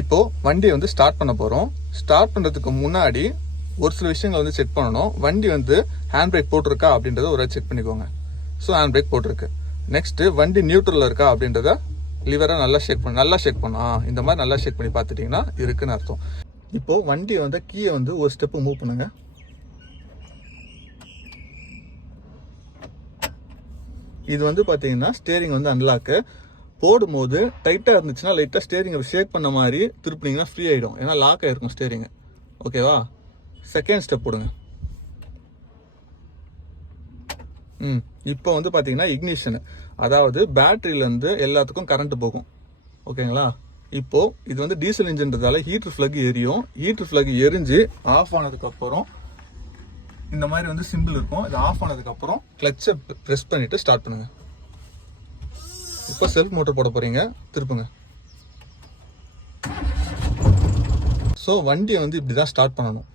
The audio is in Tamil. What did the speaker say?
இப்போது வண்டியை வந்து ஸ்டார்ட் பண்ண போகிறோம் ஸ்டார்ட் பண்ணுறதுக்கு முன்னாடி ஒரு சில விஷயங்கள் வந்து செக் பண்ணணும். வண்டி வந்து ஹேண்ட் பிரேக் போட்டிருக்கா அப்படின்றத ஒரு செக் பண்ணிக்கோங்க. ஸோ ஹேண்ட் பிரேக் போட்டிருக்கு. நெக்ஸ்ட்டு வண்டி நியூட்ரலில் இருக்கா அப்படின்றத லிவரை நல்லா ஷேக் பண்ண நல்லா ஷேக் பண்ணா. இந்த மாதிரி நல்லா ஷேக் பண்ணி பார்த்துட்டிங்கன்னா இருக்குன்னு அர்த்தம். இப்போது வண்டி வந்து கீயை வந்து ஒரு ஸ்டெப்பு மூவ் பண்ணுங்க. இது வந்து பார்த்தீங்கன்னா ஸ்டேரிங் வந்து அன்லாக்கு போடும்போது டைட்டாக இருந்துச்சுன்னா லைட்டாக ஸ்டேரிங்கை ஷேக் பண்ண மாதிரி திருப்பினீங்கன்னா ஃப்ரீ ஆகிடும் ஏன்னா லாக் ஆகிருக்கும் ஸ்டேரிங் ஓகேவா செகண்ட் ஸ்டெப் போடுங்க. ம் இப்போ வந்து பார்த்தீங்கன்னா இக்னிஷனு அதாவது பேட்டரியிலேருந்து எல்லாத்துக்கும் கரண்ட்டு போகும். ஓகேங்களா இப்போ இது வந்து டீசல் இன்ஜின்றதால ஹீட்டர் ஃப்ளக் எரியும். ஹீட்டர் ஃப்ளக் எரிஞ்சு ஆஃப் ஆனதுக்கப்புறம் இந்த மாதிரி வந்து சிம்பிள் இருக்கும். இது ஆஃப் ஆனதுக்கப்புறம் கிளச்சை ப்ரெஸ் பண்ணிவிட்டு ஸ்டார்ட் பண்ணுங்கள் இப்போ செல்ஃப் மோட்டர் போட போறீங்க? திருப்புங்க. ஸோ வண்டியை வந்து இப்படி தான் ஸ்டார்ட் பண்ணணும்.